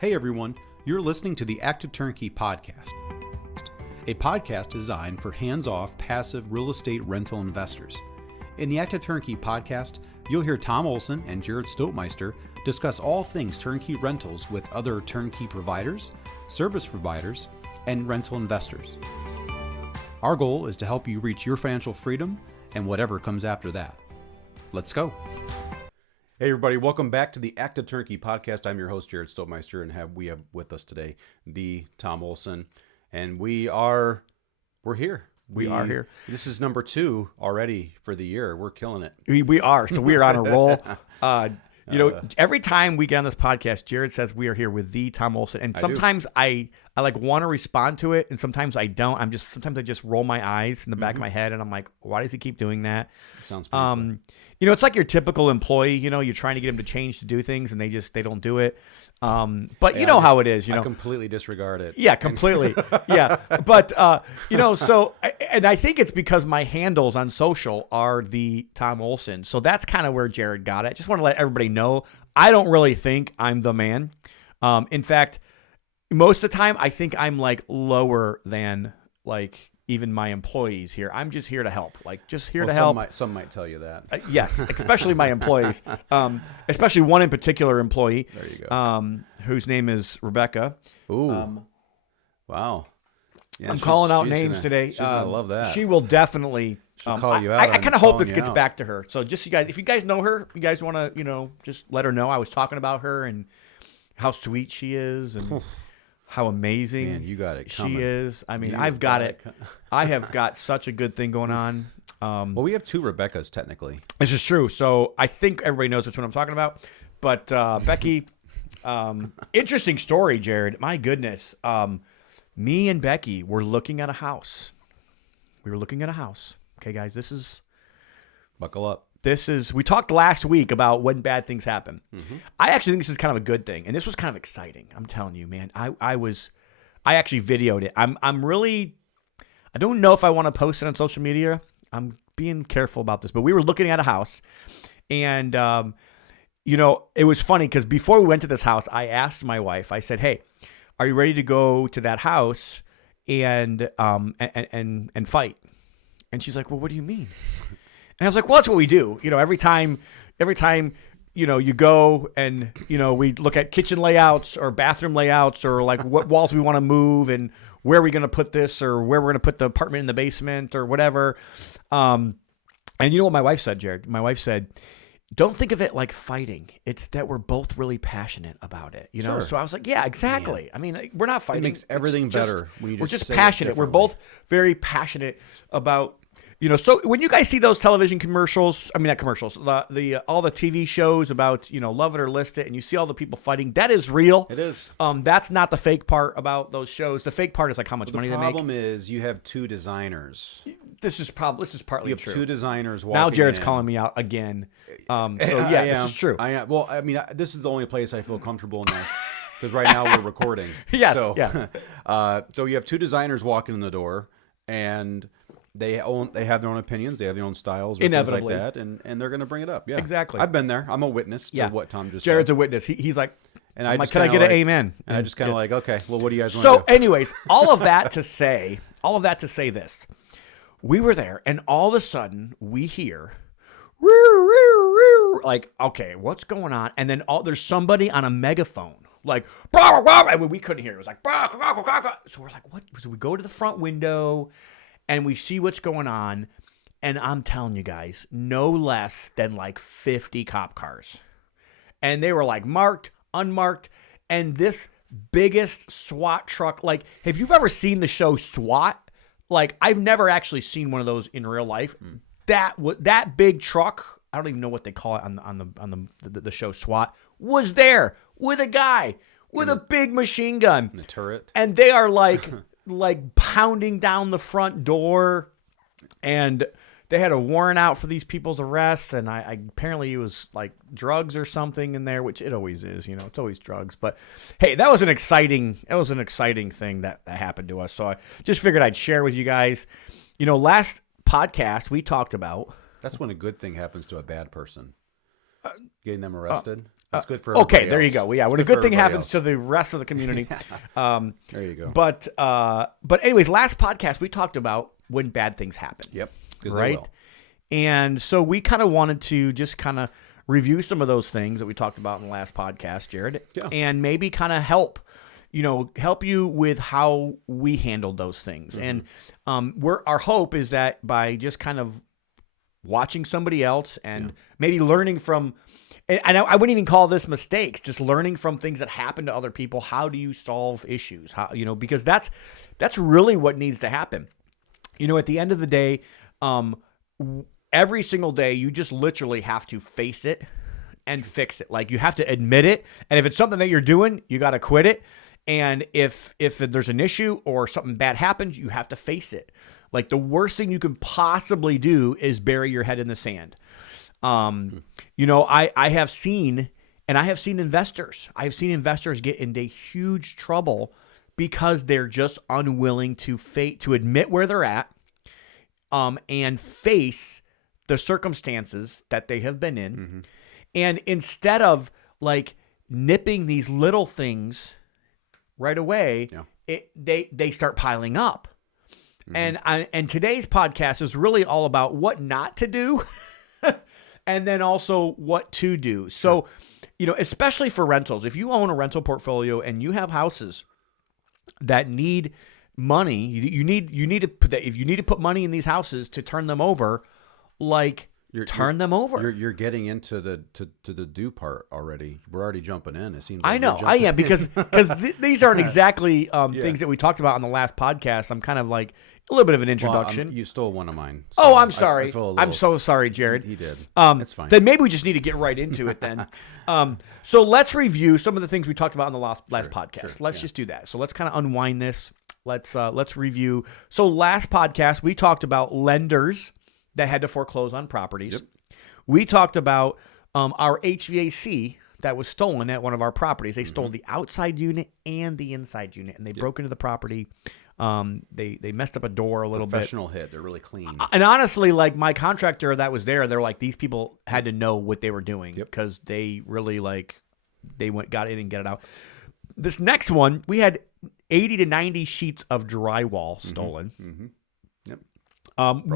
Hey everyone, you're listening to the Active Turnkey Podcast, a podcast designed for hands-off, passive real estate rental investors. In the Active Turnkey Podcast, you'll hear Tom Olson and Jared Stoltmeister discuss all things turnkey rentals with other turnkey providers, service providers, and rental investors. Our goal is to help you reach your financial freedom and whatever comes after that. Let's go. Hey everybody, welcome back to the Active Turnkey Podcast. I'm your host, Jared Stoltmeister, and we have with us today the Tom Olson, and we're here. We are here. This is number 2 already for the year. We're killing it. We are. So we are on a roll. Every time we get on this podcast, Jared says we are here with the Tom Olson, and sometimes I like want to respond to it, and sometimes I don't. Sometimes I just roll my eyes in the back of my head, and I'm like, why does he keep doing that? It sounds painful. It's like your typical employee. You're trying to get them to change to do things, and they don't do it. But you know how it is. I completely disregard it. Yeah, completely. Yeah, but so and I think it's because my handles on social are the Tom Olson. So that's kind of where Jared got it. Just want to let everybody know I don't really think I'm the man. In fact, most of the time I think I'm like lower than like even my employees here. I'm just here to help. To help. Some might tell you that. Yes, especially my employees. Especially one in particular employee. There you go. Whose name is Rebecca. Ooh. Wow. Yeah, I'm calling out names today. I love that. She will definitely call you out. I kind of hope this gets back to her. So just if you guys know her, you guys want to, just let her know I was talking about her and how sweet she is and how amazing Man, you got it coming. She is. I mean, I've got it. I have got such a good thing going on. Well, we have 2 Rebeccas technically. This is true. So I think everybody knows which one I'm talking about. But Becky, interesting story, Jared. My goodness. Me and Becky were looking at a house. Okay, guys, Buckle up. We talked last week about when bad things happen. Mm-hmm. I actually think this is kind of a good thing. And this was kind of exciting. I'm telling you, man, I actually videoed it. I don't know if I want to post it on social media. I'm being careful about this, but we were looking at a house and, it was funny because before we went to this house, I asked my wife, I said, hey, are you ready to go to that house and fight? And she's like, well, what do you mean? And I was like, well, that's what we do. Every time, you go and, we look at kitchen layouts or bathroom layouts or like what walls we want to move and where are we going to put this or where we're going to put the apartment in the basement or whatever. And you know what my wife said, Jared? My wife said, don't think of it like fighting. It's that we're both really passionate about it, Sure. So I was like, yeah, exactly. Man. I mean, we're not fighting. It makes everything better. We're just passionate. We're both very passionate about, so when you guys see those television commercials, not commercials, the all the TV shows about, love it or list it, and you see all the people fighting, that is real. It is. That's not the fake part about those shows. The fake part is like how much money they make. The problem is you have 2 designers. This is partly true. You have 2 designers walking Now Jared's in. calling me out again. This is true. This is the only place I feel comfortable enough because right now we're recording. Yes. So, yeah. So you have 2 designers walking in the door, and they have their own opinions, they have their own styles, or inevitably things like that, and they're going to bring it up. Yeah, exactly. I've been there. I'm a witness to what Tom just Jared's said. a witness. He's like, and I'm like, can I get an amen? And I just kind of like, okay, well, what do you guys want to do? So, anyways, all of that to say this. We were there, and all of a sudden, we hear, like, okay, what's going on? And then there's somebody on a megaphone, like, and we couldn't hear it. It was like, so we're like, what? So we go to the front window, and we see what's going on, and I'm telling you guys, no less than like 50 cop cars. And they were like marked, unmarked, and this biggest SWAT truck, like, have you ever seen the show SWAT? Like, I've never actually seen one of those in real life. That big truck, I don't even know what they call it on the show SWAT, was there with a guy with a big machine gun. The turret. And they are like pounding down the front door, and they had a warrant out for these people's arrests, and I apparently it was like drugs or something in there, which it always is, it's always drugs. But hey, that was an exciting thing that happened to us. So I just figured I'd share with you guys. Last podcast we talked about. That's when a good thing happens to a bad person. Getting them arrested. That's good for everybody Okay, there you else. go. Yeah, when a Good good for thing everybody happens else. to the rest of the community. There you go. But anyways, last podcast we talked about when bad things happen. Yep. 'Cause they Right. will. And so we kind of wanted to just kind of review some of those things that we talked about in the last podcast, Jared, Yeah. and maybe kind of help you with how we handled those things. And our hope is that by just kind of watching somebody else and maybe learning from, and I wouldn't even call this mistakes, just learning from things that happen to other people. How do you solve issues? How, because that's really what needs to happen. At the end of the day, every single day, you just literally have to face it and fix it. Like, you have to admit it. And if it's something that you're doing, you got to quit it. And if there's an issue or something bad happens, you have to face it. Like, the worst thing you can possibly do is bury your head in the sand. I have seen investors. I have seen investors get into huge trouble because they're just unwilling to admit where they're at, and face the circumstances that they have been in. Mm-hmm. And instead of like nipping these little things right away, they start piling up. Mm-hmm. And today's podcast is really all about what not to do and then also what to do. So, especially for rentals, if you own a rental portfolio and you have houses that need money, you need to put money in these houses to turn them over, turn them over. You're getting into the do part already. We're already jumping in. It seems. I Like know. I am because these aren't exactly things that we talked about on the last podcast. I'm kind of like a little bit of an introduction. Well, you stole one of mine. So I'm sorry. I feel a little, I'm so sorry, Jared. He did. It's fine. Then maybe we just need to get right into it then. So let's review some of the things we talked about in the last podcast. Let's just do that. So let's kind of unwind this. Let's review. So last podcast we talked about lenders that had to foreclose on properties. Yep. We talked about our HVAC that was stolen at one of our properties. They stole the outside unit and the inside unit, and they broke into the property. They messed up a door a little bit. Professional hit. They're really clean. And honestly, like my contractor that was there, they're like, these people had to know what they were doing because they really got in and get it out. This next one, we had 80 to 90 sheets of drywall stolen. Mm-hmm. Yep.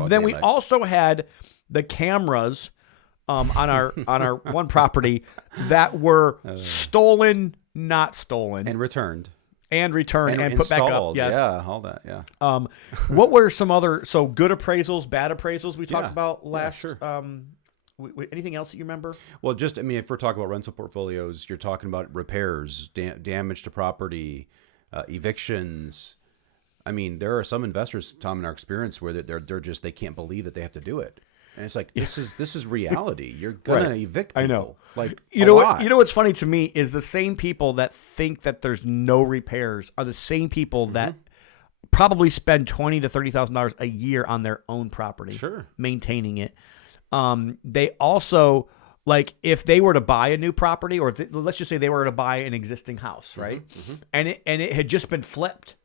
Then we also had the cameras on our one property that were stolen, not stolen, and returned. And put back up. Yes. Yeah, all that. Yeah. What were some other good appraisals, bad appraisals we talked about last? Yeah, sure. Anything else that you remember? Well, if we're talking about rental portfolios, you're talking about repairs, damage to property, evictions. I mean, there are some investors, Tom, in our experience, where they can't believe that they have to do it. And it's like, this is reality. You're gonna evict people. I know. Like, you know what's funny to me is the same people that think that there's no repairs are the same people that probably spend $20,000 to $30,000 a year on their own property, maintaining it. They also, if they were to buy a new property, or let's just say they were to buy an existing house, right? And it had just been flipped.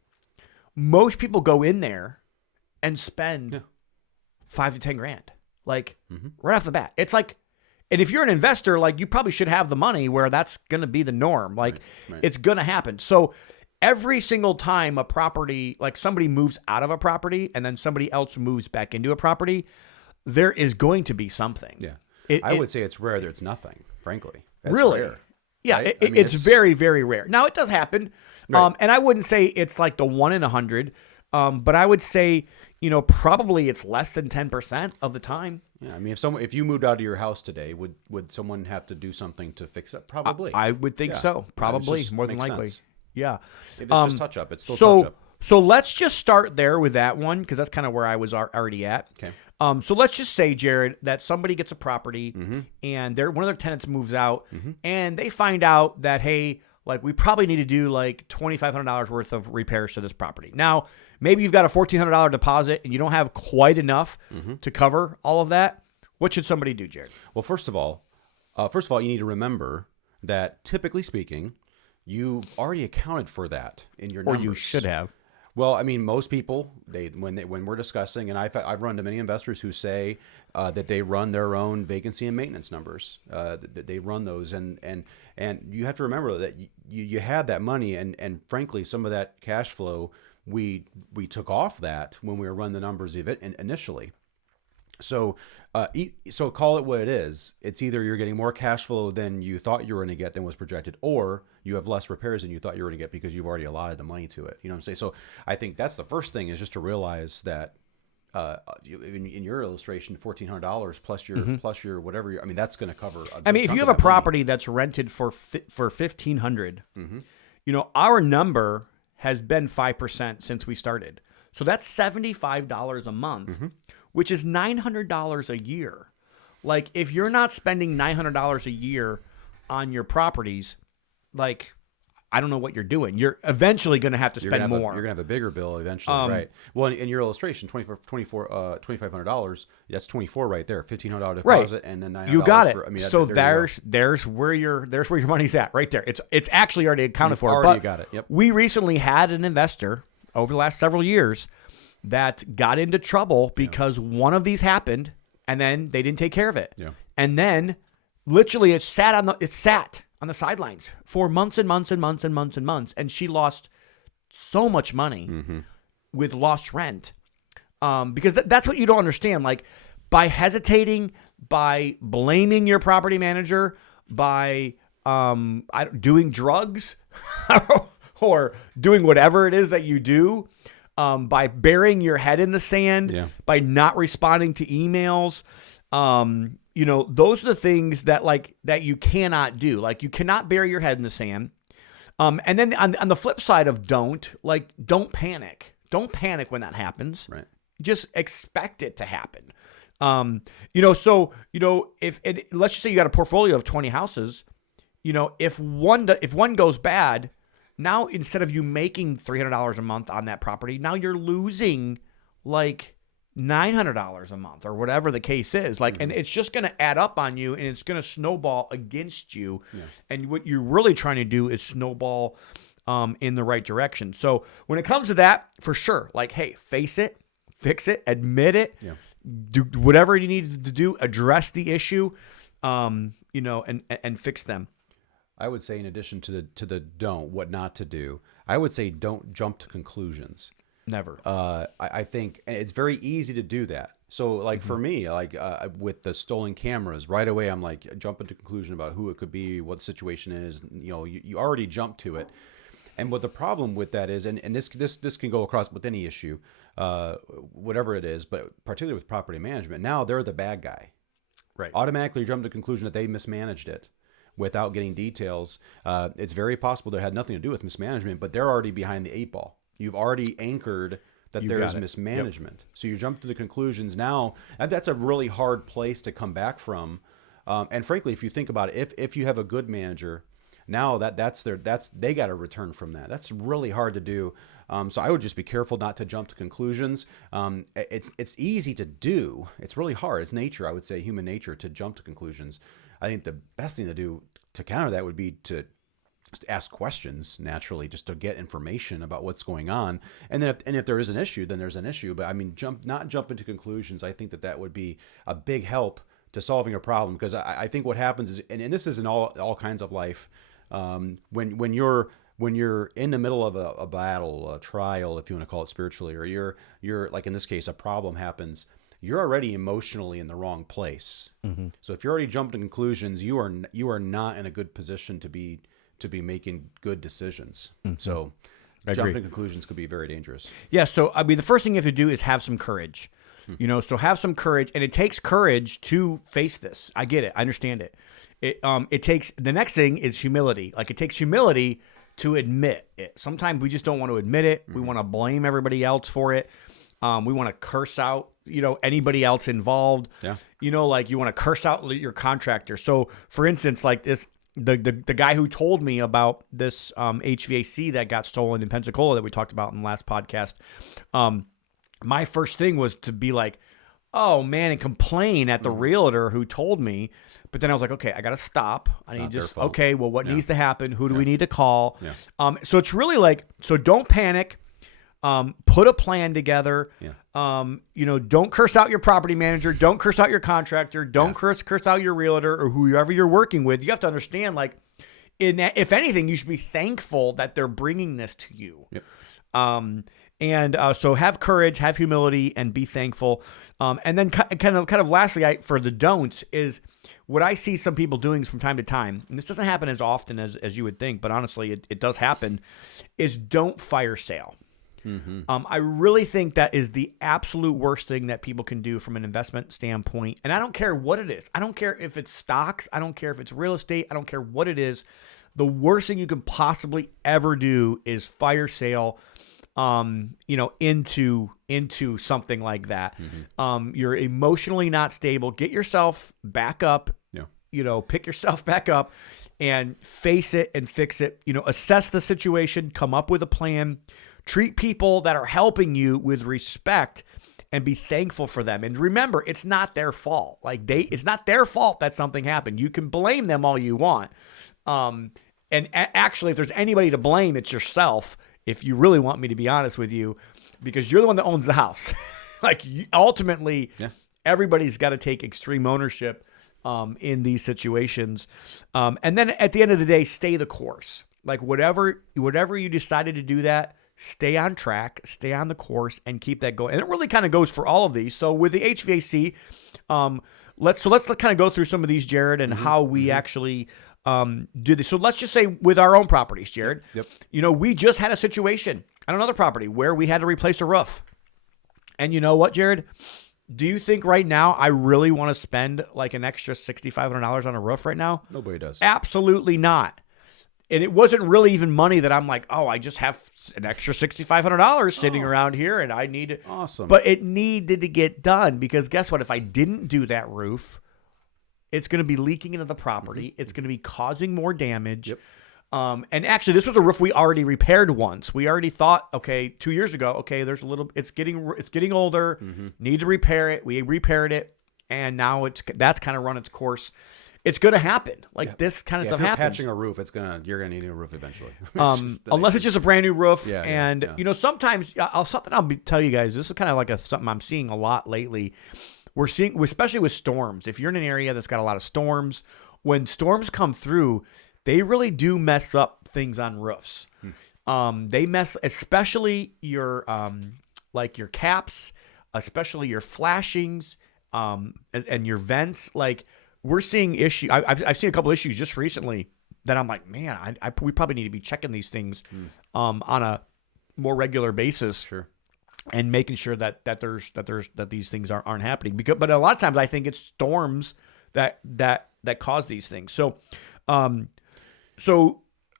Most people go in there and spend $5,000 to $10,000. Right off the bat. It's like, and if you're an investor, you probably should have the money where that's going to be the norm. It's going to happen. So every single time a property, somebody moves out of a property and then somebody else moves back into a property, there is going to be something. Yeah. I would say it's rare that it's nothing, frankly. That's really? Rare, yeah. right? It's very, very rare. Now it does happen. Right. And I wouldn't say it's like the 1 in 100. But I would say, probably it's less than 10% of the time. Yeah, I mean, if you moved out of your house today, would someone have to do something to fix it? Probably. I would think so. Probably, more than likely. Sense. Yeah. If it's just touch up, it's still touch up. So let's just start there with that one, because that's kind of where I was already at. Okay. So let's just say, Jared, that somebody gets a property and one of their tenants moves out and they find out that, hey, we probably need to do $2,500 worth of repairs to this property. Now, maybe you've got a $1,400 deposit and you don't have quite enough to cover all of that. What should somebody do, Jared? Well, first of all, you need to remember that typically speaking, you've already accounted for that in your numbers. Or you should have. Well, I mean, most people when we're discussing, and I've run to many investors who say that they run their own vacancy and maintenance numbers. That they run those, and you have to remember that you had that money, and frankly, some of that cash flow we took off that when we were running the numbers of it initially. So call it what it is. It's either you're getting more cash flow than you thought you were going to get than was projected, or you have less repairs than you thought you were going to get because you've already allotted the money to it. You know what I'm saying? So I think that's the first thing, is just to realize that in your illustration, $1,400 plus your whatever. I mean, that's going to cover. I mean, if you have a property that's rented for $1,500, our number has been 5% since we started. So that's $75 a month, which is $900 a year. Like, if you're not spending $900 a year on your properties, like, I don't know what you're doing. You're eventually going to have to spend more. You're going to have a bigger bill eventually, right? Well, in your illustration, $2,500, that's 24 right there. $1,500 deposit, and then $900. You got it. So there's where your money's at right there. It's actually already accounted for. Already got it. Yep. We recently had an investor over the last several years that got into trouble because one of these happened, and then they didn't take care of it. Yeah. And then literally it sat on the sidelines for months and months and months and months and months. And she lost so much money with lost rent. Because that's what you don't understand. Like, by hesitating, by blaming your property manager, by doing drugs or doing whatever it is that you do, by burying your head in the sand, by not responding to emails, those are the things that you cannot do. Like, you cannot bury your head in the sand. And then on the flip side of don't panic. Don't panic when that happens. Right. Just expect it to happen. So let's just say you got a portfolio of 20 houses, if one goes bad, now instead of you making $300 a month on that property, now you're losing like $900 a month or whatever the case is. Like, and it's just going to add up on you, and it's going to snowball against you. Yeah. And what you're really trying to do is snowball in the right direction. So when it comes to that, for sure, like, hey, face it, fix it, admit it, do whatever you need to do, address the issue, and fix them. I would say, in addition to the don't, what not to do, I would say don't jump to conclusions. Never. I think it's very easy to do that. So, like, for me, like with the stolen cameras, right away I'm like jumping to conclusion about who it could be, what the situation is. You already jumped to it. And what the problem with that is, and this can go across with any issue, whatever it is, but particularly with property management, now they're the bad guy. Right. Automatically jump to the conclusion that they mismanaged it without getting details. It's very possible they had nothing to do with mismanagement, but they're already behind the 8 ball. You've already anchored that there is mismanagement. Yep. So you jump to the conclusions now. That's a really hard place to come back from. And frankly, if you think about it, if you have a good manager, now they got to return from that. That's really hard to do. So I would just be careful not to jump to conclusions. It's easy to do. It's really hard. It's nature, I would say, human nature, to jump to conclusions. I think the best thing to do to counter that would be to just ask questions naturally, just to get information about what's going on. And then if there is an issue, then there's an issue. But I mean, not jump into conclusions. I think that would be a big help to solving a problem, because I think what happens is, and this is in all kinds of life, when you're in the middle of a battle, a trial, if you want to call it spiritually, or you're like in this case, a problem happens, you're already emotionally in the wrong place. Mm-hmm. So if you're already jumping to conclusions, you are not in a good position to be making good decisions. Mm-hmm. So jumping to conclusions could be very dangerous. Yeah. So I mean, the first thing you have to do is have some courage. So have some courage, and it takes courage to face this. I get it. I understand it. It takes, the next thing is humility. Like, it takes humility to admit it. Sometimes we just don't want to admit it. Mm-hmm. We want to blame everybody else for it. We want to curse out, anybody else involved. Yeah. Like, you want to curse out your contractor. So for instance, like this, the guy who told me about this HVAC that got stolen in Pensacola that we talked about in the last podcast, my first thing was to be like, oh man, and complain at the realtor who told me. But then I was like, okay, I got to stop. I need just, okay, well, what needs to happen? Who do we need to call? Yeah. So it's really like, so don't panic. Put a plan together. Yeah. Don't curse out your property manager. Don't curse out your contractor. Don't curse out your realtor or whoever you're working with. You have to understand, like, if anything, you should be thankful that they're bringing this to you. Yep. So have courage, have humility, and be thankful. And then kind of lastly, for the don'ts is what I see some people doing from time to time, and this doesn't happen as often as you would think, but honestly, it does happen, is don't fire sale. Mm-hmm. I really think that is the absolute worst thing that people can do from an investment standpoint. And I don't care what it is. I don't care if it's stocks. I don't care if it's real estate. I don't care what it is. The worst thing you could possibly ever do is fire sale into something like that. Mm-hmm. You're emotionally not stable. Get yourself back up. Pick yourself back up and face it and fix it. Assess the situation, come up with a plan, treat people that are helping you with respect, and be thankful for them. And remember, it's not their fault. It's not their fault that something happened. You can blame them all you want. Actually, if there's anybody to blame, it's yourself. If you really want me to be honest with you, because you're the one that owns the house. Ultimately, everybody's got to take extreme ownership in these situations. And then at the end of the day, stay the course. Whatever you decided to do that, stay on track, stay on the course, and keep that going. And it really kind of goes for all of these. So with the HVAC, let's kind of go through some of these, Jared, and how we actually do this. So let's just say with our own properties, Jared. Yep. We just had a situation on another property where we had to replace a roof. And you know what, Jared? Do you think right now I really want to spend an extra $6,500 on a roof right now? Nobody does. Absolutely not. And it wasn't really even money that I'm like, oh, I just have an extra $6,500 sitting around here and I need it. Awesome. But it needed to get done because guess what? If I didn't do that roof, it's going to be leaking into the property. It's going to be causing more damage. Yep. And actually, this was a roof we already repaired once. We already thought, okay, 2 years ago, okay, it's getting older. Need to repair it. We repaired it, and now that's kind of run its course. It's going to happen. This kind of stuff if you're happens. patching a roof, you're going to need a roof eventually. Unless it's just a brand new roof. Yeah. Sometimes I'll tell you guys, this is kind of something I'm seeing a lot lately. We're seeing, especially with storms. If you're in an area that's got a lot of storms, when storms come through, they really do mess up things on roofs. They mess, especially your your caps, especially your flashings, and your vents. We're seeing issues. I've seen a couple issues just recently that I'm like, man, we probably need to be checking these things on a more regular basis. Sure. And making sure that these things aren't happening. But a lot of times I think it's storms that cause these things. So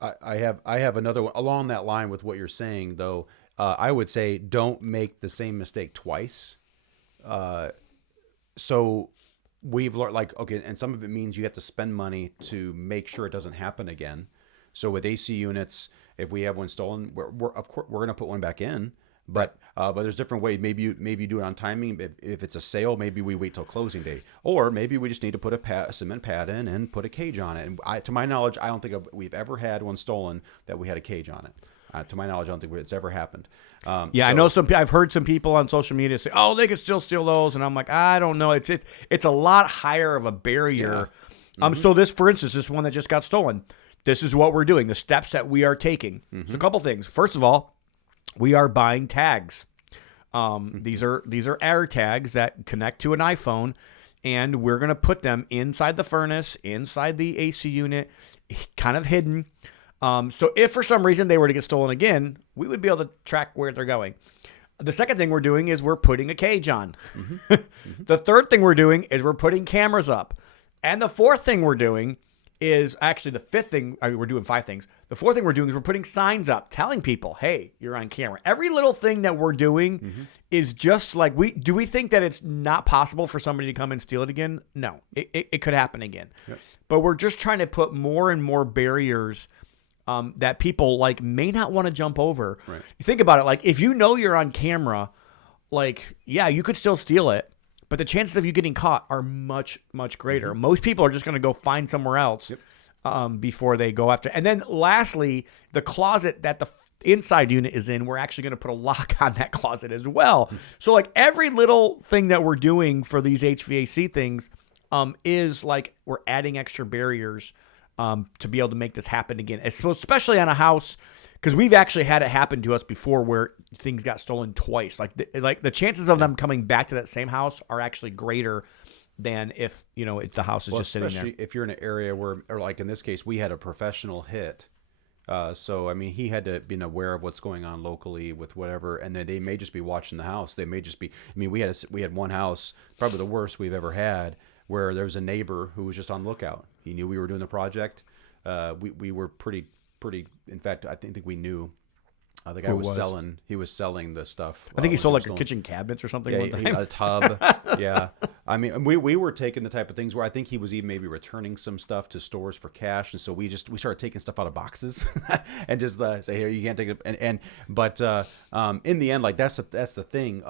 I have another one along that line with what you're saying, though. I would say don't make the same mistake twice. So we've learned, and some of it means you have to spend money to make sure it doesn't happen again. So with AC units, if we have one stolen, we're going to put one back in. But there's different ways. Maybe you do it on timing. If it's a sale, maybe we wait till closing day, or maybe we just need to put a cement pad in and put a cage on it. And to my knowledge, I don't think we've ever had one stolen that we had a cage on it. To my knowledge, I don't think it's ever happened. I know I've heard some people on social media say, "Oh, they could still steal those," and I'm like, I don't know. It's a lot higher of a barrier. Yeah. So this, for instance, this one that just got stolen. This is what we're doing. The steps that we are taking. So a couple things. First of all, we are buying tags. These are air tags that connect to an iPhone, and we're going to put them inside the furnace, inside the AC unit, kind of hidden. So if for some reason they were to get stolen again, we would be able to track where they're going. The second thing we're doing is we're putting a cage on. The third thing we're doing is we're putting cameras up. And the fourth thing we're doing is actually the fifth thing. We're doing 5 things. The fourth thing we're doing is we're putting signs up telling people, hey, you're on camera. Every little thing that we're doing is just do we think that it's not possible for somebody to come and steal it again? No, it could happen again. Yep. But we're just trying to put more and more barriers that people may not want to jump over. Right. You think about it, if you know you're on camera, you could still steal it. But the chances of you getting caught are much, much greater. Most people are just going to go find somewhere else before they go after. And then lastly, the closet that inside unit is in, we're actually going to put a lock on that closet as well. So like every little thing that we're doing for these HVAC things is like we're adding extra barriers to be able to make this happen again, especially on a house, because we've actually had it happen to us before where things got stolen twice. Like the chances of them coming back to that same house are actually greater than if if the house is just sitting there. Especially if you're in an area where, or like in this case, we had a professional hit. So, I mean, he had to be aware of what's going on locally with whatever, and then they may just be watching the house. They may just be, I mean, we had one house, probably the worst we've ever had, where there was a neighbor who was just on lookout. He knew we were doing the project. We were pretty, in fact, I think we knew. The guy was selling. He was selling the stuff. I think he sold like a kitchen cabinets or something. Yeah, a tub. Yeah, I mean, we were taking the type of things where I think he was even maybe returning some stuff to stores for cash, and so we started taking stuff out of boxes and just say, here, you can't take it. But in the end, like that's the thing.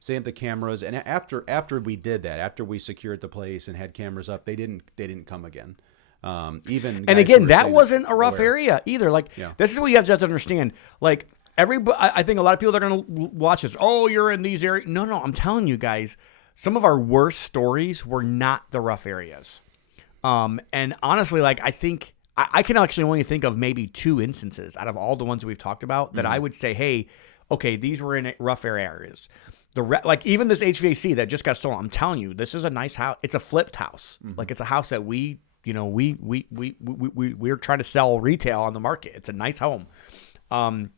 Setting up the cameras, and after we did that, after we secured the place and had cameras up, they didn't come again. And again, that wasn't a rough area either. Like this is what you have to understand. Like everybody, I think a lot of people that are going to watch this. Oh, you're in these areas. No, I'm telling you guys, some of our worst stories were not the rough areas. And honestly, like I think I can actually only think of maybe 2 instances out of all the ones that we've talked about that I would say, hey, okay, these were in rough areas. Like even this HVAC that just got stolen. I'm telling you, this is a nice house. It's a flipped house. Like it's a house that we're trying to sell retail on the market. It's a nice home. So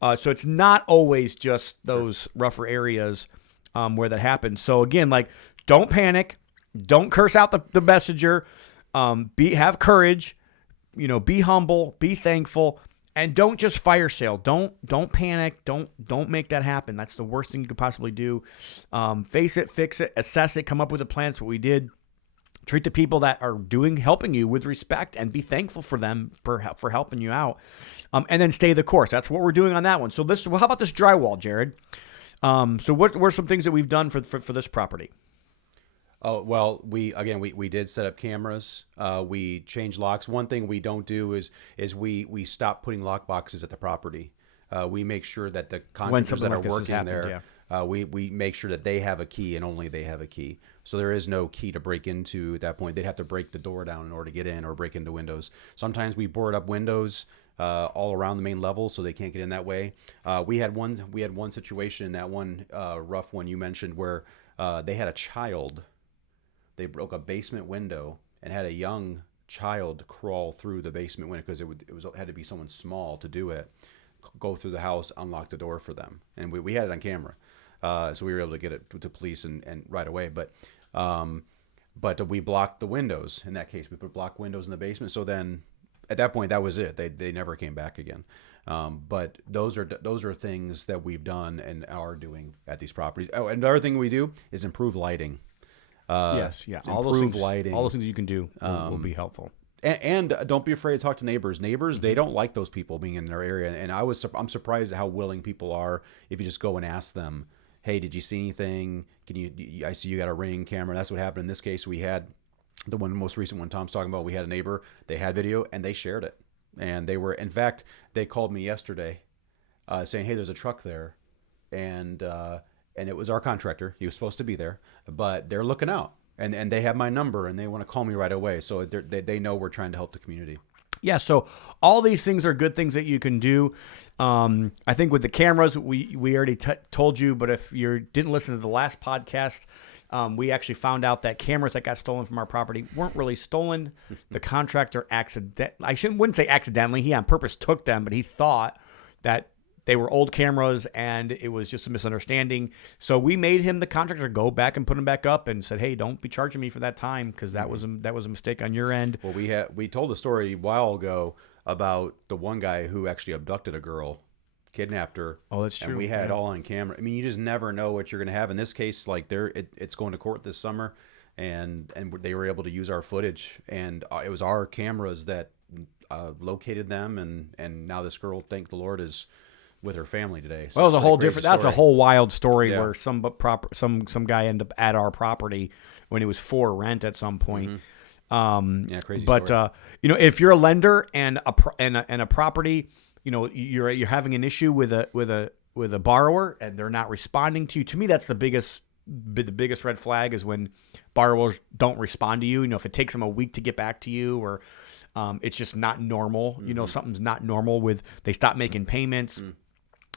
it's not always just those rougher areas where that happens. So again, like don't panic, don't curse out the messenger, have courage, be humble, be thankful, and don't just fire sale. Don't panic. Don't make that happen. That's the worst thing you could possibly do. Face it, fix it, assess it, come up with a plan. That's what we did. Treat the people that are helping you with respect and be thankful for them for helping you out. And then stay the course. That's what we're doing on that one. So how about this drywall, Jared? So what were some things that we've done for this property? Oh, well, we did set up cameras. We changed locks. One thing we don't do is we stop putting lock boxes at the property. We make sure that the contractors that are working there, we make sure that they have a key and only they have a key. So there is no key to break into at that point. They'd have to break the door down in order to get in or break into windows. Sometimes we board up windows all around the main level so they can't get in that way. We had one situation in that one rough one you mentioned where they had a child. They broke a basement window and had a young child crawl through the basement window because it had to be someone small to do it. Go through the house, unlock the door for them, and we had it on camera, so we were able to get it to police and right away. But we blocked the windows. In that case, we put blocked windows in the basement. So then, at that point, that was it. They never came back again. But those are things that we've done and are doing at these properties. Oh, another thing we do is improve lighting. Yes, yeah. All those things you can do will be helpful. And don't be afraid to talk to neighbors. Neighbors, they don't like those people being in their area. And I'm surprised at how willing people are if you just go and ask them, hey, did you see anything? I see you got a Ring camera. That's what happened in this case. We had the most recent one Tom's talking about. We had a neighbor. They had video and they shared it. And in fact, they called me yesterday saying, hey, there's a truck there. And it was our contractor. He was supposed to be there, but they're looking out. And they have my number, and they want to call me right away. So they know we're trying to help the community. Yeah, so all these things are good things that you can do. I think with the cameras, we already told you, but if you didn't listen to the last podcast, we actually found out that cameras that got stolen from our property weren't really stolen. The contractor wouldn't say accidentally. He on purpose took them, but he thought that they were old cameras, and it was just a misunderstanding. So we made him, the contractor, go back and put them back up and said, hey, don't be charging me for that time because that was a mistake on your end. Well, we told a story a while ago about the one guy who actually abducted a girl, kidnapped her. Oh, that's true. And we had it all on camera. I mean, you just never know what you're going to have. In this case, like it's going to court this summer, and they were able to use our footage, and it was our cameras that located them, and now this girl, thank the Lord, is with her family today. So well, it was a whole different. That's a whole wild story where some guy ended up at our property when it was for rent at some point. Crazy. But story. if you're a lender and a property, you're having an issue with a borrower and they're not responding to you. To me, that's the biggest red flag is when borrowers don't respond to you. If it takes them a week to get back to you, or it's just not normal. Something's not normal with they stop making payments.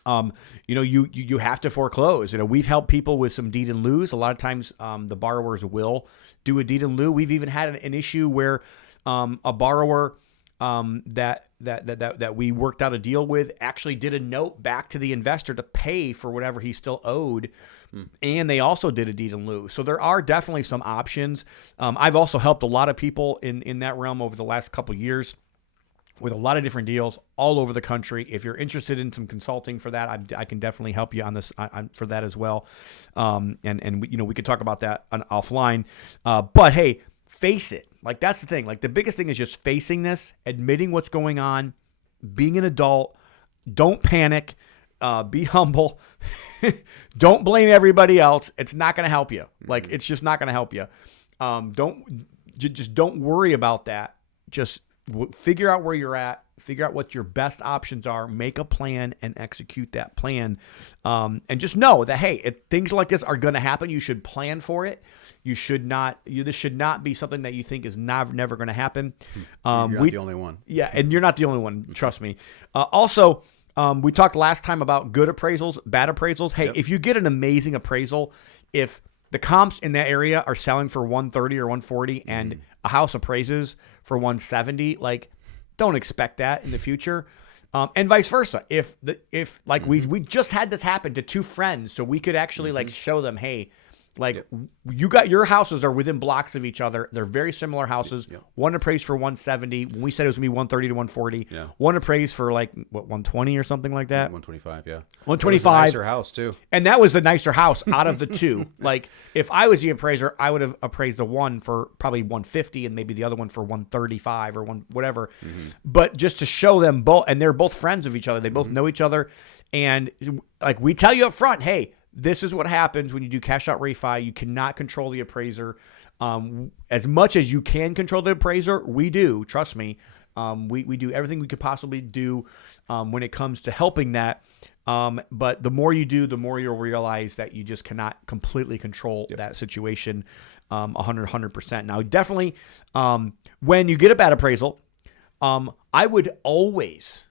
You have to foreclose. We've helped people with some deed in lieu. A lot of times, the borrowers will do a deed in lieu. We've even had an issue where a borrower that we worked out a deal with actually did a note back to the investor to pay for whatever he still owed. And they also did a deed in lieu. So there are definitely some options. I've also helped a lot of people in that realm over the last couple of years with a lot of different deals all over the country. If you're interested in some consulting for that, I can definitely help you on this for that as well. And we could talk about that offline. But hey, face it. Like that's the thing. Like the biggest thing is just facing this, admitting what's going on, being an adult. Don't panic. Be humble. Don't blame everybody else. It's not going to help you. Like it's just not going to help you. Don't worry about that. Just figure out where you're at. Figure out what your best options are. Make a plan and execute that plan. And just know that hey, if things like this are going to happen, you should plan for it. You should not. This should not be something that you think is never going to happen. You're not the only one. Yeah, and you're not the only one. Trust me. Also. We talked last time about good appraisals, bad appraisals. Hey, if you get an amazing appraisal, if the comps in that area are selling for 130 or 140 and a house appraises for 170, like don't expect that in the future. And vice versa. If we just had this happen to two friends, so we could actually like show them, hey, like you got your houses are within blocks of each other. They're very similar houses. One appraised for 170. When we said it was gonna be 130 to 140. One appraised for like 120 or something like that. 125. Yeah. 125. Nicer house too. And that was the nicer house out of the two. Like if I was the appraiser, I would have appraised the one for probably 150 and maybe the other one for 135 or whatever. But just to show them both, and they're both friends of each other. They both know each other, and like we tell you up front, hey. This is what happens when you do cash out refi. You cannot control the appraiser. As much as you can control the appraiser, we do. Trust me. We do everything we could possibly do when it comes to helping that. But the more you do, the more you'll realize that you just cannot completely control that situation 100%. Now, definitely, when you get a bad appraisal, I would always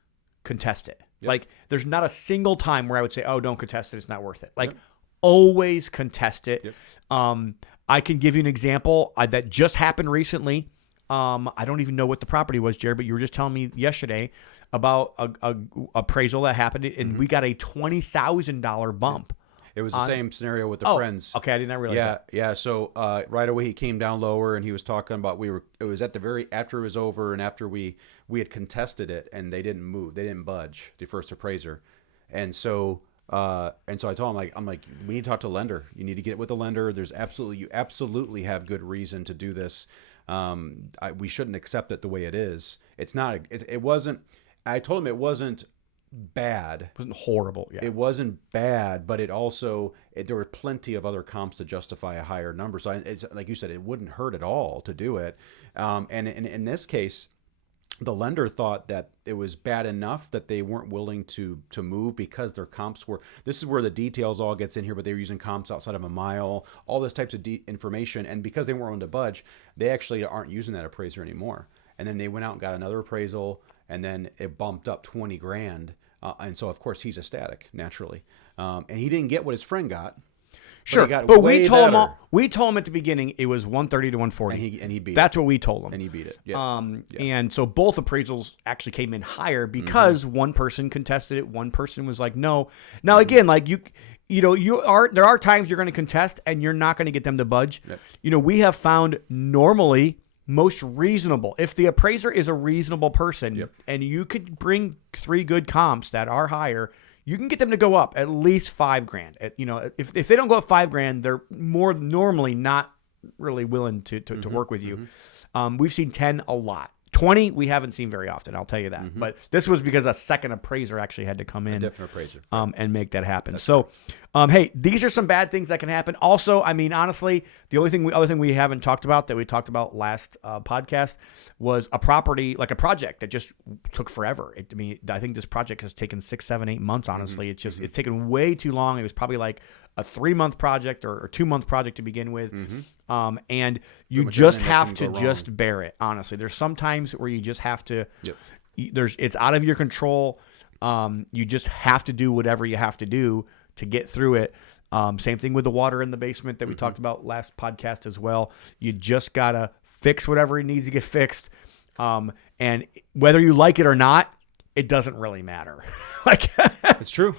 contest it. Like, there's not a single time where I would say, oh, don't contest it. It's not worth it. Like, always contest it. I can give you an example that just happened recently. I don't even know what the property was, Jared, but you were just telling me yesterday about a appraisal that happened, and we got a $20,000 bump. It was the same scenario with the friends. Okay, I did not realize that. Yeah. So right away he came down lower, and he was talking about it was at the after it was over, and after we had contested it, and they didn't move, they didn't budge, the first appraiser, and so I told him I'm like we need to talk to the lender. You need to get with the lender. You absolutely have good reason to do this. We shouldn't accept it the way it is. It's not. It wasn't. I told him it wasn't bad. It wasn't horrible. Yeah. It wasn't bad, but it also there were plenty of other comps to justify a higher number. So it's like you said, it wouldn't hurt at all to do it. And in this case, the lender thought that it was bad enough that they weren't willing to move because their comps were. This is where the details all gets in here, but they were using comps outside of a mile, all this types of information, and because they weren't willing to budge, they actually aren't using that appraiser anymore. And then they went out and got another appraisal, and then it bumped up 20 grand. And so, of course, he's ecstatic, naturally. And he didn't get what his friend got. Sure, but we told him at the beginning it was 130 to 140. And he beat it. That's what we told him. And he beat it. Yeah. And so both appraisals actually came in higher because one person contested it. One person was like, no. Now, again, like there are times you're going to contest and you're not going to get them to budge. Yep. We have found normally most reasonable. If the appraiser is a reasonable person and you could bring 3 good comps that are higher, you can get them to go up at least $5,000. If they don't go up $5,000, they're more normally not really willing to work with you. We've seen 10 a lot. 20 we haven't seen very often, I'll tell you that. But this was because a second appraiser actually had to come in, a different appraiser, and make that happen. That's so Hey, these are some bad things that can happen. Also, I mean, honestly, the other thing we haven't talked about that we talked about last podcast was a property, like a project that just took forever. I think this project has taken 6, 7, 8 months. Honestly, it's taken way too long. It was probably like a 3-month project or 2-month project to begin with. And you just have to just bear it. Honestly, there's some times where you just have to. Yep. It's out of your control. You just have to do whatever you have to do to get through it. Same thing with the water in the basement that we talked about last podcast as well. You just got to fix whatever needs to get fixed. And whether you like it or not, it doesn't really matter. Like it's true.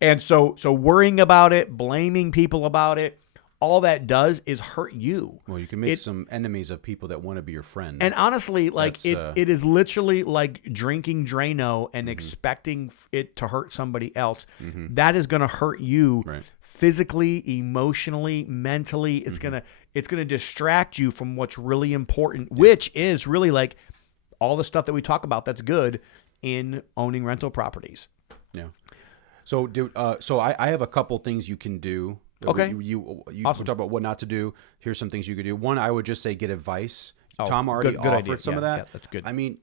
And so worrying about it, blaming people about it, all that does is hurt you. Well, you can make some enemies of people that want to be your friend. And honestly, like it is literally like drinking Drano and expecting it to hurt somebody else. That is going to hurt you physically, emotionally, mentally. It's going to distract you from what's really important, which is really like all the stuff that we talk about that's good in owning rental properties. Yeah. So, dude, I have a couple things you can do. Okay. You awesome. Talk about what not to do. Here's some things you could do. One, I would just say get advice. Tom already good offered idea. some of that. Yeah, that's good. I mean,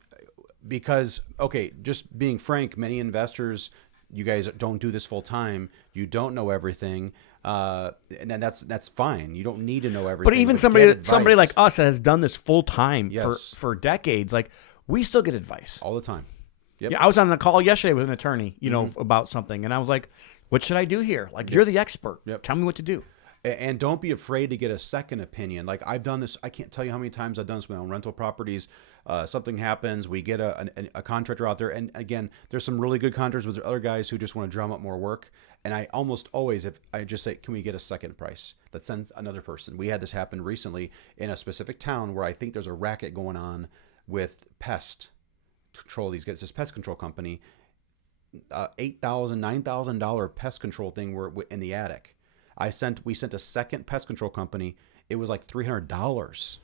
because, okay, just being frank, many investors, you guys don't do this full time. You don't know everything. And then that's fine. You don't need to know everything. But even somebody like us that has done this full time for decades, like we still get advice all the time. Yep. Yeah, I was on a call yesterday with an attorney, about something, and I was like, what should I do here? Like, you're the expert. Yep. Tell me what to do. And don't be afraid to get a second opinion. Like I've done this. I can't tell you how many times I've done this with my own rental properties. Something happens. We get a contractor out there. And again, there's some really good contractors, but there are other guys who just want to drum up more work. And I almost always, if I just say, can we get a second price? Let's send another person. We had this happen recently in a specific town where I think there's a racket going on with pest control. These guys, this pest control company, $8,000, $9,000 pest control thing were in the attic. We sent a second pest control company. It was like $300.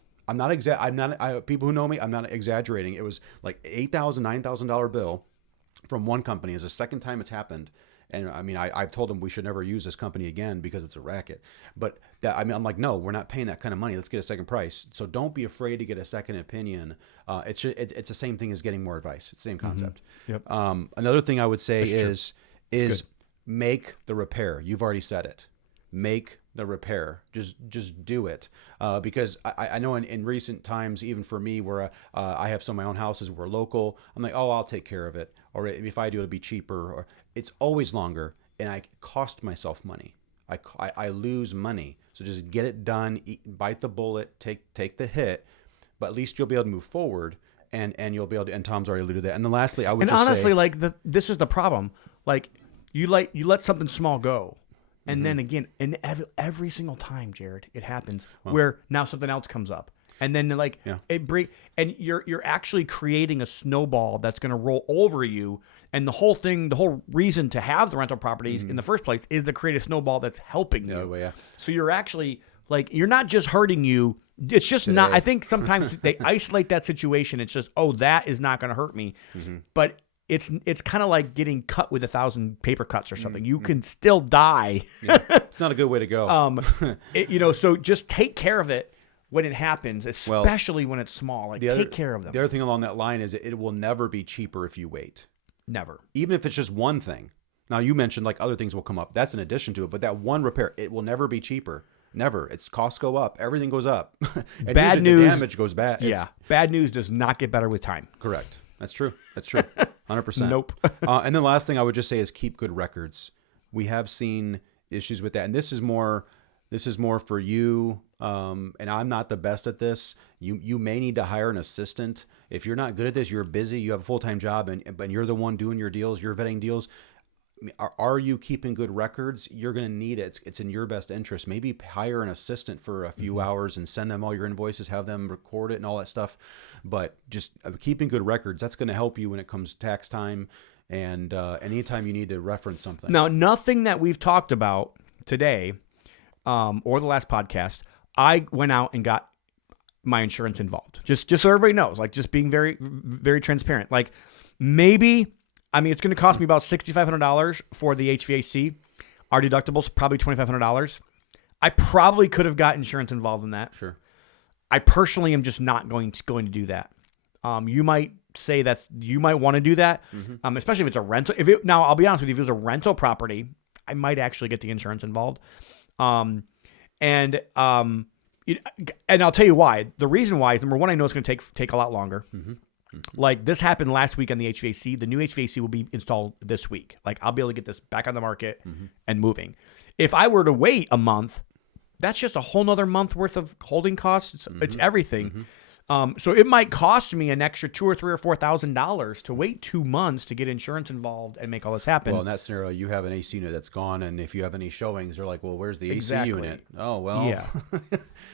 People who know me, I'm not exaggerating. It was like $8,000, $9,000 bill from one company. It was the second time it's happened. And I mean, I've told them we should never use this company again because it's a racket. But I'm like, no, we're not paying that kind of money. Let's get a second price. So don't be afraid to get a second opinion. It's the same thing as getting more advice. It's the same concept. Yep. Another thing I would say is make the repair. You've already said it. Make the repair. Just do it. Because I know in recent times, even for me, where I have some of my own houses, we're local. I'm like, oh, I'll take care of it. Or if I do, it'll be cheaper. Or it's always longer, and I cost myself money. I lose money. So just get it done. Bite the bullet. Take the hit. But at least you'll be able to move forward, and you'll be able to. And Tom's already alluded to that. And then lastly, I would honestly, like this is the problem. Like you let something small go. And then again, and every single time, Jared, it happens where now something else comes up, and then and you're actually creating a snowball that's going to roll over you. And the whole reason to have the rental properties in the first place is to create a snowball that's helping you. Yeah. So you're actually like you're not just hurting you. It's just not. I think sometimes they isolate that situation. It's just that is not going to hurt me, but. It's kind of like getting cut with 1,000 paper cuts or something. You can still die. Yeah. It's not a good way to go. So just take care of it when it happens, especially when it's small. Like take care of them. The other thing along that line is it will never be cheaper if you wait. Never. Even Even if it's just one thing. Now you mentioned like other things will come up. That's an addition to it. But that one repair, it will never be cheaper. Never. Its costs go up. Everything goes up. And bad news. The damage goes bad. Yeah. Bad news does not get better with time. Correct. That's true. 100%. Nope. And then the last thing I would just say is keep good records. We have seen issues with that, and this is more for you. And I'm not the best at this. You may need to hire an assistant if you're not good at this. You're busy. You have a full-time job, and you're the one doing your deals. You're vetting deals. Are you keeping good records? You're going to need it. It's in your best interest. Maybe hire an assistant for a few hours and send them all your invoices, have them record it and all that stuff. But just keeping good records, that's going to help you when it comes tax time and anytime you need to reference something. Now, nothing that we've talked about today or the last podcast, I went out and got my insurance involved. Just so everybody knows, like just being very, very transparent. Like maybe... it's going to cost me about $6,500 for the HVAC. Our deductible's probably $2,500. I probably could have got insurance involved in that. Sure. I personally am just not going to do that. You might say you might want to do that, especially if it's a rental. Now, I'll be honest with you, if it was a rental property, I might actually get the insurance involved. And I'll tell you why. The reason why is, number one, I know it's going to take a lot longer. Like this happened last week on the HVAC. The new HVAC will be installed this week. Like I'll be able to get this back on the market and moving. If I were to wait a month, that's just a whole nother month worth of holding costs. It's everything. So it might cost me an extra $2,000 or $3,000 or $4,000 to wait 2 months to get insurance involved and make all this happen. Well, in that scenario, you have an AC unit that's gone, and if you have any showings, they're like, "Well, where's the Exactly. AC unit?" Oh, well, Yeah,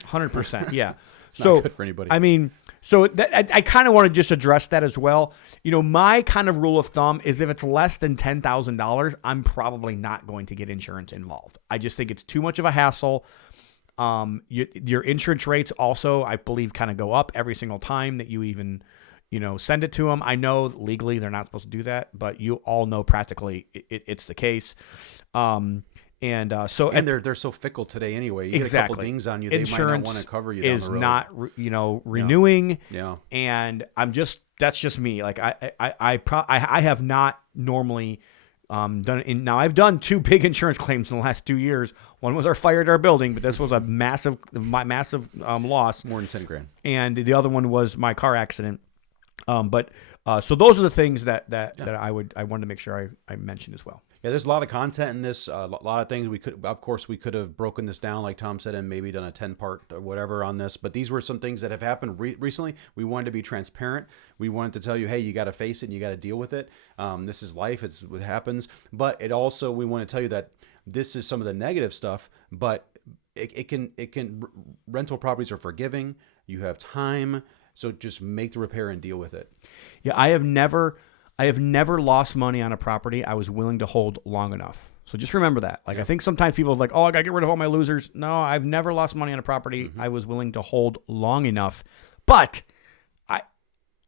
100%. Yeah, it's not good for anybody. I mean, I kind of want to just address that as well. My kind of rule of thumb is if it's less than $10,000, I'm probably not going to get insurance involved. I just think it's too much of a hassle. Your insurance rates also, I believe, kind of go up every single time that you even, send it to them. I know legally they're not supposed to do that, but you all know practically it's the case. And they're so fickle today anyway. You get a couple dings on you, they might not want to cover you down the road. Is not, renewing. Yeah. And that's just me. Like I have not normally done it. Now I've done 2 big insurance claims in the last 2 years. One was our fire at our building, but this was a massive loss, more than 10 grand. And the other one was my car accident. So those are the things that I wanted to make sure I mentioned as well. Yeah, there's a lot of content in this, a lot of things we could have broken this down, like Tom said, and maybe done a 10-part or whatever on this. But these were some things that have happened recently. We wanted to be transparent. We wanted to tell you, hey, you got to face it and you got to deal with it. This is life. It's what happens. But we want to tell you that this is some of the negative stuff, but rental properties are forgiving. You have time. So just make the repair and deal with it. Yeah, I have never lost money on a property I was willing to hold long enough. So just remember that. Like, I think sometimes people are like, oh, I got to get rid of all my losers. No, I've never lost money on a property I was willing to hold long enough. But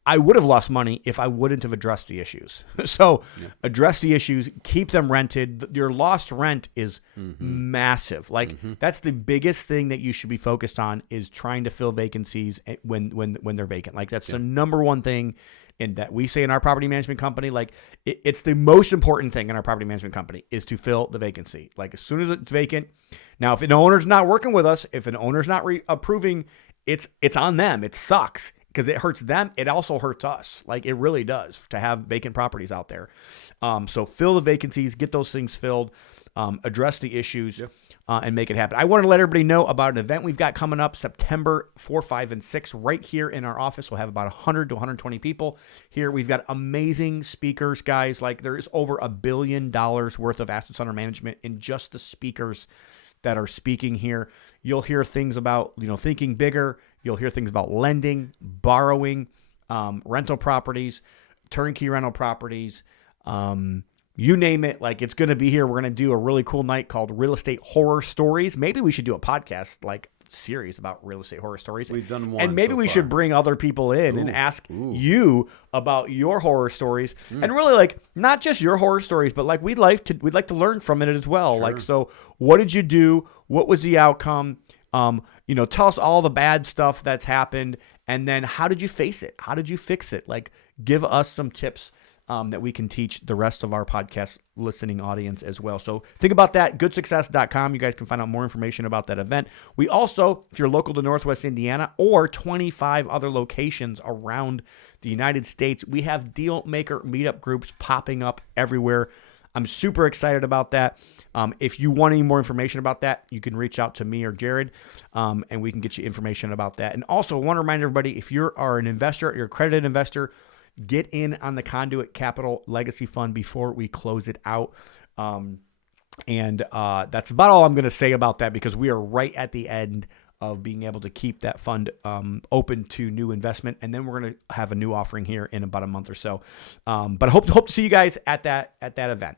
I would have lost money if I wouldn't have addressed the issues. So address the issues, keep them rented. Your lost rent is massive. Like that's the biggest thing that you should be focused on, is trying to fill vacancies when they're vacant. Like that's the number one thing in that we say in our property management company. Like it's the most important thing in our property management company is to fill the vacancy. Like as soon as it's vacant. Now, if an owner's not working with us, if an owner's not approving, it's on them. It sucks. Because it hurts them, it also hurts us. Like it really does to have vacant properties out there. So fill the vacancies, get those things filled, address the issues, and make it happen. I want to let everybody know about an event we've got coming up September 4, 5, and 6 right here in our office. We'll have about 100 to 120 people here. We've got amazing speakers, guys. Like there's over $1 billion worth of assets under management in just the speakers that are speaking here. You'll hear things about, thinking bigger. You'll hear things about lending, borrowing, rental properties, turnkey rental properties, you name it. Like it's going to be here. We're going to do a really cool night called Real Estate Horror Stories. Maybe we should do a podcast like series about real estate horror stories. We've done one, and maybe we should bring other people in and ask you about your horror stories, and really like not just your horror stories, but like we'd like to learn from it as well. Sure. Like, so what did you do? What was the outcome? Tell us all the bad stuff that's happened, and then how did you face it? How did you fix it? Like, give us some tips that we can teach the rest of our podcast listening audience as well. So think about that, goodsuccess.com. You guys can find out more information about that event. We also, if you're local to Northwest Indiana or 25 other locations around the United States, we have deal maker meetup groups popping up everywhere. I'm super excited about that. If you want any more information about that, you can reach out to me or Jared, and we can get you information about that. And also, I want to remind everybody, if you are an investor, you're a accredited investor, get in on the Conduit Capital Legacy Fund before we close it out. And that's about all I'm going to say about that, because we are right at the end of being able to keep that fund open to new investment. And then we're going to have a new offering here in about a month or so. But I hope to see you guys at that event.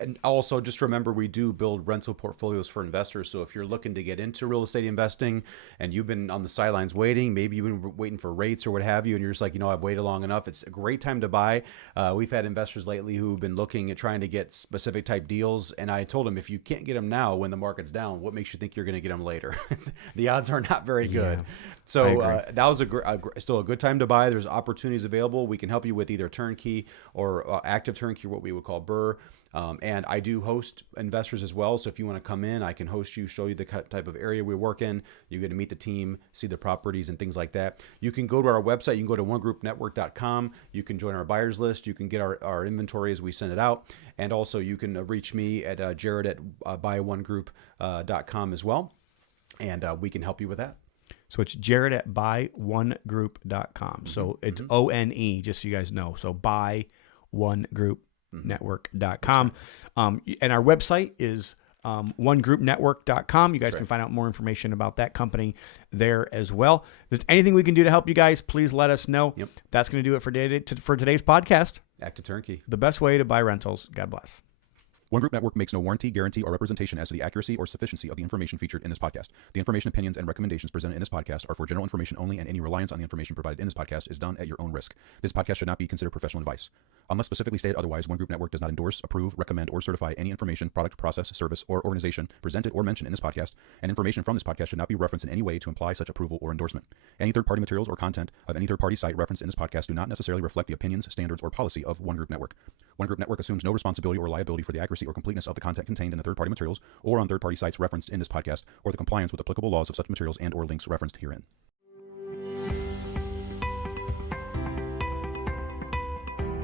And also just remember, we do build rental portfolios for investors. So if you're looking to get into real estate investing and you've been on the sidelines waiting, maybe you've been waiting for rates or what have you, and you're just like, I've waited long enough, it's a great time to buy. We've had investors lately who've been looking at trying to get specific type deals. And I told them, if you can't get them now when the market's down, what makes you think you're going to get them later? The odds are not very good. So that was still a good time to buy. There's opportunities available. We can help you with either turnkey or active turnkey, or what we would call BRRRR. And I do host investors as well. So if you want to come in, I can host you, show you the type of area we work in. You get to meet the team, see the properties and things like that. You can go to our website. You can go to onegroupnetwork.com. You can join our buyers list. You can get our inventory as we send it out. And also you can reach me at Jared at buyonegroup.com as well. And we can help you with that. So it's Jared at buyonegroup.com. So it's ONE, just so you guys know. So buyonegroup.network.com. And our website is onegroupnetwork.com. You guys can find out more information about that company there as well. If there's anything we can do to help you guys, please let us know. That's going to do it for today's podcast. Active Turnkey. The best way to buy rentals. God bless. One Group Network makes no warranty, guarantee, or representation as to the accuracy or sufficiency of the information featured in this podcast. The information, opinions, and recommendations presented in this podcast are for general information only, and any reliance on the information provided in this podcast is done at your own risk. This podcast should not be considered professional advice. Unless specifically stated otherwise, One Group Network does not endorse, approve, recommend, or certify any information, product, process, service, or organization presented or mentioned in this podcast, and information from this podcast should not be referenced in any way to imply such approval or endorsement. Any third-party materials or content of any third-party site referenced in this podcast do not necessarily reflect the opinions, standards, or policy of One Group Network. One Group Network assumes no responsibility or liability for the accuracy or completeness of the content contained in the third-party materials or on third-party sites referenced in this podcast, or the compliance with applicable laws of such materials and or links referenced herein.